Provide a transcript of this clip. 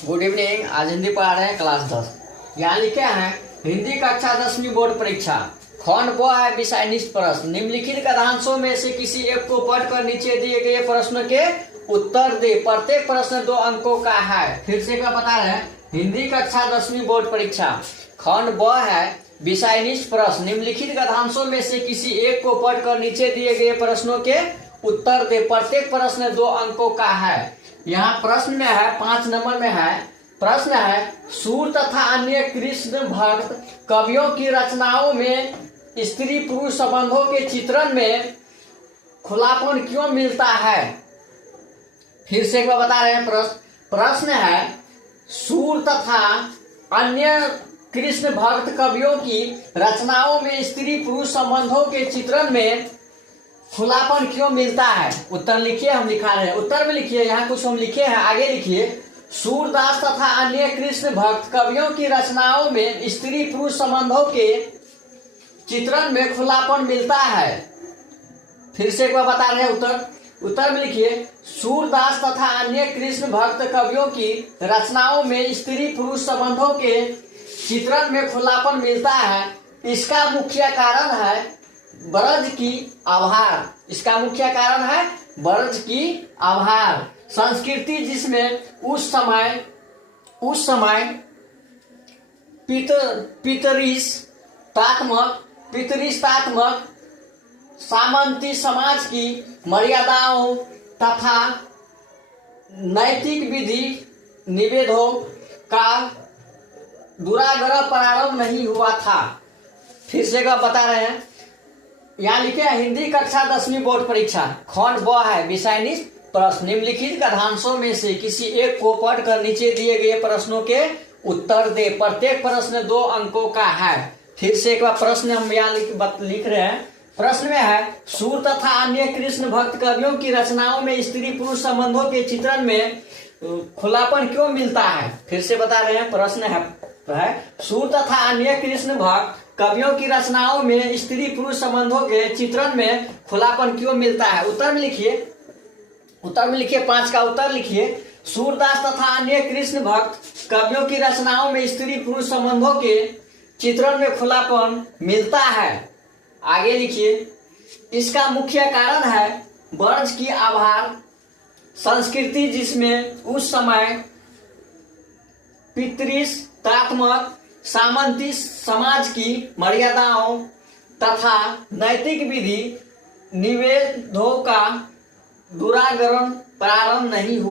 Good evening. आज हिंदी पढ़ा रहे हैं क्लास 10। यहाँ लिखे हैं हिंदी कक्षा 10वीं बोर्ड परीक्षा खंड ब है विषय निष्ठ प्रश्न। निम्नलिखित कथांशों में से किसी एक को पढ़कर नीचे दिए गए प्रश्न के उत्तर दे। प्रत्येक प्रश्न 2 अंकों का है। फिर से एक बार बता रहे हैं, हिंदी कक्षा 10वीं बोर्ड परीक्षा खंड ब है विषय निष्ठ प्रश्न। निम्नलिखित कथांशों में से किसी एक को पढ़कर नीचे दिए गए प्रश्नों के उत्तर दे। प्रत्येक प्रश्न 2 अंकों का है। यहाँ प्रश्न में है 5 नंबर में है, प्रश्न है सूर तथा अन्य कृष्ण भक्त कवियों की रचनाओं में स्त्री पुरुष संबंधों के चित्रण में खुलापन क्यों मिलता है। फिर से एक बार बता रहे हैं, प्रश्न है सूर तथा अन्य कृष्ण भक्त कवियों की रचनाओं में स्त्री पुरुष संबंधों के चित्रण में खुलापन क्यों मिलता है। उत्तर लिखिए, हम लिखा रहे हैं, उत्तर में लिखिए। यहाँ कुछ हम लिखे हैं, आगे लिखिए। सूरदास तथा अन्य कृष्ण भक्त कवियों की रचनाओं में स्त्री पुरुष संबंधों के चित्रण में खुलापन मिलता है। फिर से एक बार बता रहे हैं, उत्तर में लिखिए। सूरदास तथा अन्य कृष्ण भक्त कवियों की रचनाओं में स्त्री पुरुष संबंधों के चित्रण में खुलापन मिलता है। इसका मुख्य कारण है ब्रज की आभार। इसका मुख्य कारण है ब्रज की आभार। संस्कृति जिसमें उस समय पितरिस्तात्मक सामंती समाज की मर्यादाओं तथा नैतिक विधि निवेदों का दुराग्रह प्रारंभ नहीं हुआ था। फिर से बता रहे हैं, यहाँ लिखे हैं हिंदी कक्षा 10वीं बोर्ड परीक्षा खंड ब है विषय निष्ठ प्रश्न। निम्नलिखित कथांशों में से किसी एक को पढ़कर नीचे दिए गए प्रश्नों के उत्तर दे। प्रत्येक प्रश्न 2 अंकों का है। फिर से एक बार प्रश्न हम यहाँ लिख रहे हैं। प्रश्न में है सूर तथा अन्य कृष्ण भक्त कवियों की रचनाओं में स्त्री पुरुष संबंधों के चित्रण में खुलापन क्यों मिलता है। फिर से बता रहे हैं, प्रश्न है सूर तथा अन्य कृष्ण भक्त कवियों की रचनाओं में स्त्री पुरुष संबंधों के चित्रण में खुलापन क्यों मिलता है। उत्तर में लिखिए, 5 का उत्तर लिखिए। सूरदास तथा अन्य कृष्ण भक्त कवियों की रचनाओं में स्त्री पुरुष संबंधों के चित्रण में खुलापन मिलता है। आगे लिखिए, इसका मुख्य कारण है ब्रज की आभार। संस्कृति जिसमें उस समय पितृसत्तात्मक सामंती समाज की मर्यादाओं तथा नैतिक विधि निवेदों का दुराग्रह प्रारंभ नहीं हुआ।